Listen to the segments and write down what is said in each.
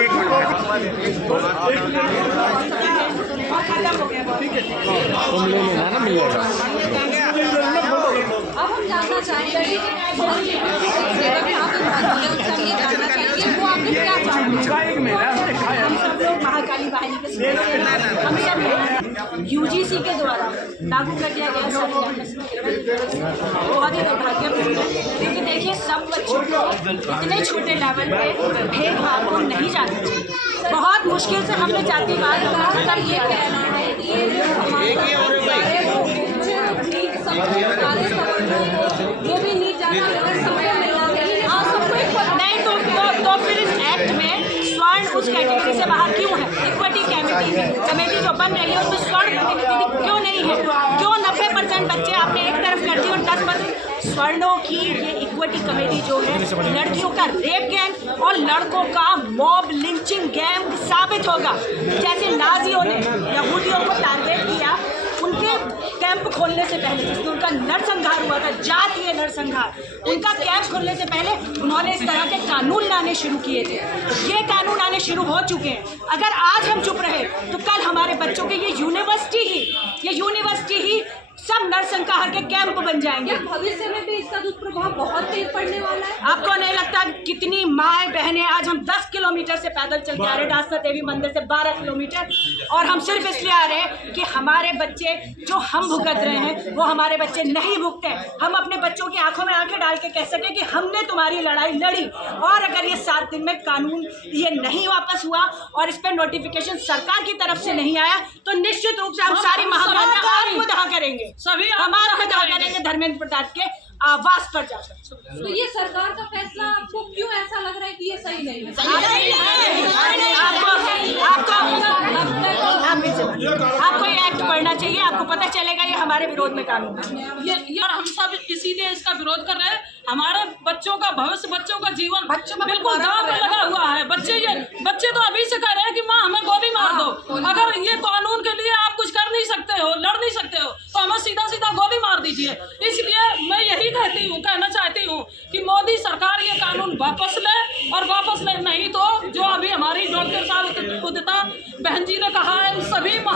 एक मिनट तुम ले लेना ना, मिल जाएगा। अब हम जानना चाहेंगे कि हम सब लोग महाकाली वाहिनी के हम सब यूजीसी के द्वारा लागू कर दिया गया बहुत ही दुर्भाग्यपूर्ण है, क्योंकि देखिए सब बच्चों को इतने छोटे लेवल पे भेदभाव को नहीं जानना चाहिए। बहुत मुश्किल से हमने जातिवाद कर ये कहना है कि ये भी नहीं जाना नहीं तो फिर इस एक्ट में स्वर्ण उस कैटेगरी से बाहर क्यों है? इक्विटी कमेटी जो बन रही है उसमें स्वर्ण क्यों नहीं है? क्यों 90% बच्चे आपने एक तरफ कर दिए और 10% स्वर्णों की ये इक्विटी कमेटी जो है लड़कियों का रेप गैंग और लड़कों का मॉब लिंचिंग गैंग साबित होगा। जैसे नाजियों ने यहूदियों को टारगेट किया उनके कैंप खोलने से पहले, जिसमें उनका नरसंहार हुआ था, जातीय नरसंहार, उनका कैंप खोलने से पहले उन्होंने इस तरह के कानून लाने शुरू किए थे। ये कानून आने शुरू हो चुके हैं। अगर आज हम चुप रहे तो कल हमारे बच्चों के ये यूनिवर्सिटी ही सब नरसंहार के कैंप बन जाएंगे। भविष्य में भी इसका दुष्प्रभाव बहुत तेज पड़ने वाला है। आपको नहीं लगता कितनी माएँ बहनें आज हम 10 किलोमीटर से पैदल चल के आ रहे हैं, डासना देवी मंदिर से 12 किलोमीटर, और हम सिर्फ इसलिए आ रहे हैं कि हमारे बच्चे जो हम भुगत रहे हैं वो हमारे बच्चे नहीं भुगते। हम अपने बच्चों की आंखों में आंखें डाल के कह सकें कि हमने तुम्हारी लड़ाई लड़ी, और अगर ये 7 दिन में कानून ये नहीं वापस हुआ और इस पर नोटिफिकेशन सरकार की तरफ से नहीं आया तो निश्चित रूप से हम सारी आत्मदाह करेंगे, सभी हम आत्मदाह करेंगे धर्मेंद्र प्रसाद के आवास पर जाकर। तो ये सरकार का फैसला आपको क्यों ऐसा लग रहा है कि ये सही नहीं है? आपको ये एक्ट पढ़ना चाहिए, आपको पता चलेगा ये हमारे विरोध में कानून है। ये हम सब इसीलिए इसका विरोध कर रहे हैं। हमारे बच्चों का भविष्य, बच्चों का जीवन बिल्कुल दांव पे लगा हुआ है। बच्चे तो अभी से कह रहे हैं कि माँ हमें गोली मार दो। अगर ये कानून के लिए आप कुछ कर नहीं सकते हो, लड़ नहीं सकते हो, तो हमें सीधा सीधा गोली मार दीजिए। इसलिए मैं यही कहना चाहती हूँ कि मोदी सरकार ये कानून वापस ले, और वापस ले नहीं तो जो अभी हमारी डॉक्टर साहब उदिता बहन जी ने कहा है सभी तो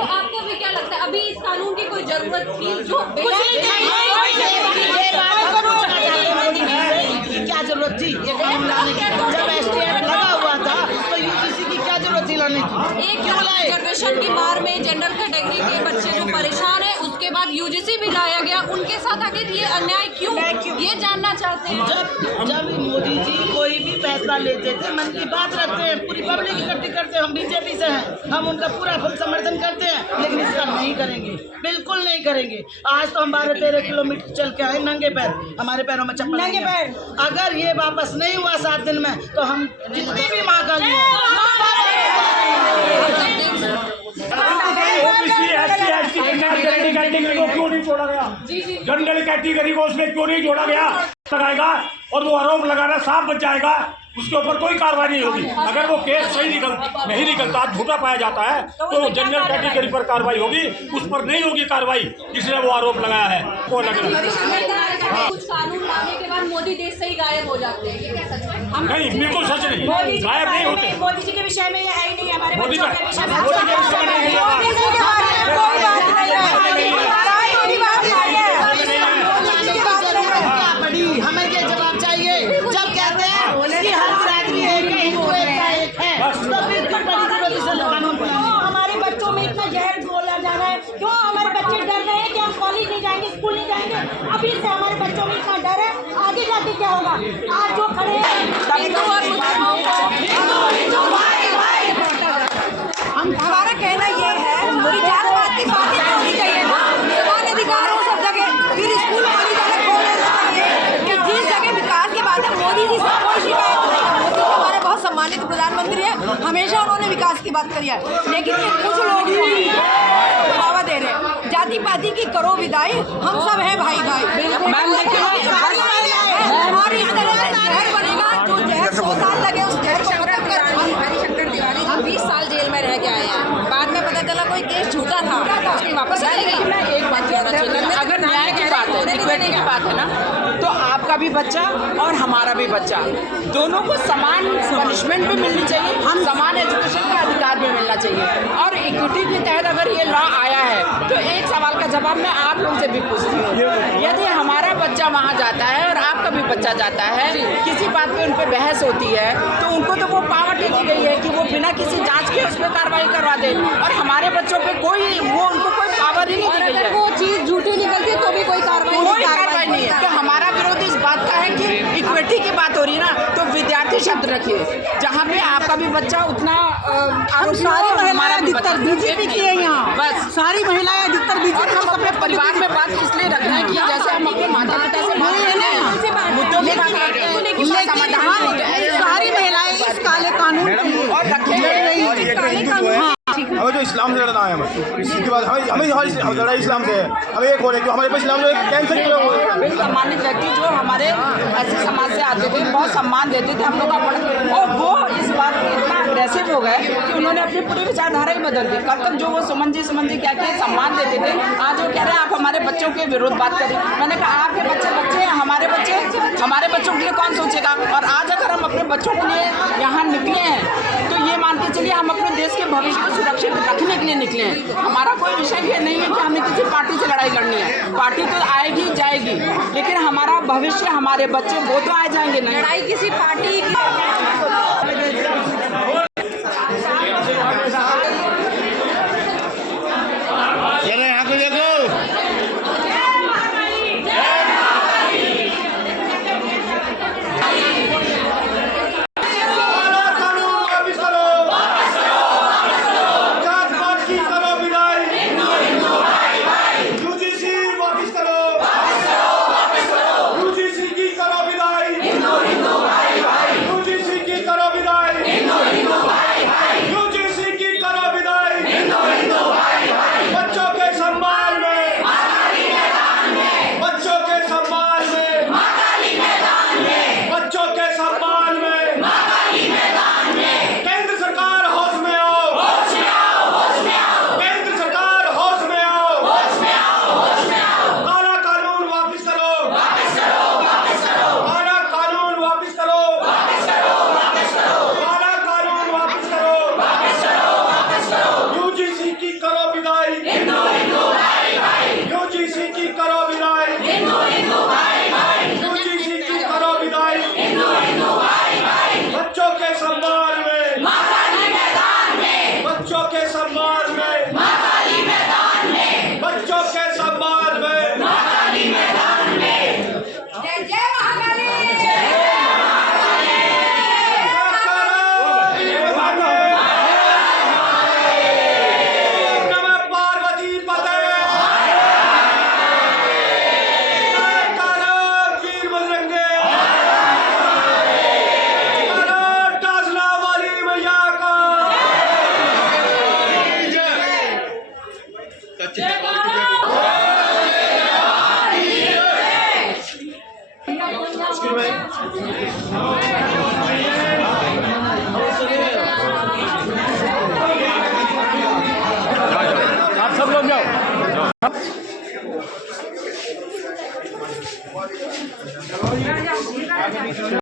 आपको भी क्या लगता है अभी इस कानून की कोई जरूरत थी? जो क्या जरूरत थी ये कानून लाने की? जब STF लगा हुआ था तो यूजीसी की क्या जरूरत थी लाने की? एक रिजर्वेशन की मार में जनरल कैटेगरी के बच्चे जो परेशान है, उसके बाद यूजीसी भी लाया गया, उनके साथ आखिर ये अन्याय क्यों? ये जानना चाहते हैं। जब मोदी जी कोई भी फैसला लेते थे मन की बात रखते हैं, पूरी पब्लिक इकट्ठी करते हैं। हम बीजेपी से हैं, हम उनका पूरा फुल समर्थन करते हैं, लेकिन इसका नहीं करेंगे, बिल्कुल नहीं करेंगे। आज तो हम 12-13 किलोमीटर चल के आए नंगे पैर, हमारे पैरों में चप्पल नहीं है। अगर ये वापस नहीं हुआ 7 दिन में तो हम जितने भी महाकाली कैटेगरी को क्यों नहीं छोड़ा गया? जनरल कैटेगरी को उसमें क्यों नहीं जोड़ा गया? लगाएगा और वो आरोप लगाना साफ बच जाएगा, उसके ऊपर कोई कार्रवाई नहीं होगी। अगर वो केस सही नहीं निकलता, झूठा पाया जाता है, तो जनरल कैटेगरी पर कार्रवाई होगी, उस पर नहीं होगी कार्रवाई जिसने वो आरोप लगाया है। वो लग रहा है कुछ कानून लाने के बाद मोदी देश से ही गायब हो जाते हैं, ये क्या सच है? नहीं, बिल्कुल सच नहीं, गायब नहीं होते। मोदी जी के विषय में ये है ही नहीं, हमारे मोदी बच्चों के विषय में हमें ये जवाब चाहिए। जब कहते हैं कि हर बिरादरी एक है, हिंदू एक है, तो फिर हमारे बच्चों में इतना जहर घोला जा रहा है, क्यों हमारे बच्चे डर रहे हैं कि हम कॉलेज नहीं जाएंगे, स्कूल नहीं जाएंगे? अभी से हमारे बच्चों में इतना डर है, आगे जाके क्या होगा? आज जो खड़े हैं हमारा कहना ये है कि जात-पात की बातें होनी चाहिए, समान अधिकार हो सब जगह, फिर स्कूल वाली जगह खोलने चाहिए कि जिस जगह विकास की बात है मोदी जी से कोई शिकायत नहीं। मोदी जी हमारे बहुत सम्मानित प्रधानमंत्री हैं, हमेशा उन्होंने विकास की बात करी है, लेकिन ये कुछ लोग बढ़ावा दे रहे हैं। जाति पाति की करो विदाई, हम सब हैं भाई भाई। और इस तरह से जहर बनेगा, जो जहर 100 साल लगे उस जहर को खत्म कर। हम 20 साल जेल में रह के आए हैं, बाद में पता चला कोई केस झूठा था, उसकी वापस आएगी। एक बात कहना चाहिए, अगर न्याय की बात है, इक्विटी की बात है ना, तो आपका आपका भी बच्चा और हमारा भी बच्चा, दोनों को समान पनिशमेंट भी मिलनी चाहिए, हम समान एजुकेशन का अधिकार भी मिलना चाहिए। और इक्विटी के तहत अगर ये लॉ आया है तो एक सवाल का जवाब मैं आप लोगों से भी पूछती हूँ, यदि हमारा बच्चा वहाँ जाता है और आपका भी बच्चा जाता है, किसी बात पे उन पर बहस होती है तो उनको तो वो पावर दे दी गई है कि वो बिना किसी जांच के उस पर कार्रवाई करवा दे, और हमारे बच्चों पे उनको कोई पावर ही नहीं दी गई है। वो चीज़ झूठी निकलती है तो भी कोई कार्रवाई नहीं है। तो हमारा विरोध इस बात का है कि इक्विटी की बात हो रही है ना, तो विद्यार्थी शब्द रखिए, जहाँ पे आपका भी बच्चा उतना सारी महिलाएं अधिकतर बीजेपी की है यहाँ, बस सारी महिलाएं अधिकतर बीजेपी। हम अपने परिवार में बात इसलिए रख रहे हैं कि जैसे हम अपने माता पिता से बात करते हैं, मुद्दों की बात करते हैं, उसका समाधान होता है। सारी महिलाएं इस काले कानून और रखें हमें जो इस्लाम से लड़ना है, हमें इसके बाद हमें लड़ाई इस्लाम से है, हमें एक हो रहे हमारे पास इस्लाम में कैंसर क्यों। सम्मानित व्यक्ति जो हमारे ऐसे समाज से आते थे, बहुत सम्मान देते थे हम लोग का, और वो इस बात में इतना अग्रेसिव हो गए कि उन्होंने अपनी पूरी विचारधारा ही बदल दी। कल तक जो वो सुमन जी क्या के सम्मान देते थे, आज वो कह रहे हैं आप हमारे बच्चों के विरोध बात करें। मैंने कहा आपके बच्चे हैं, हमारे बच्चों के लिए कौन सोचेगा। और आज अगर हम अपने बच्चों के लिए यहाँ निकले हैं तो ये मान के चलिए हम अपने देश के भविष्य को सुरक्षित रखने के लिए निकले हैं। हमारा कोई विषय ये नहीं है कि हमें किसी पार्टी से लड़ाई करनी है, पार्टी तो आएगी जाएगी, लेकिन हमारा भविष्य, हमारे बच्चे वो तो आए जाएंगे नहीं। लड़ाई किसी पार्टी की जयकारा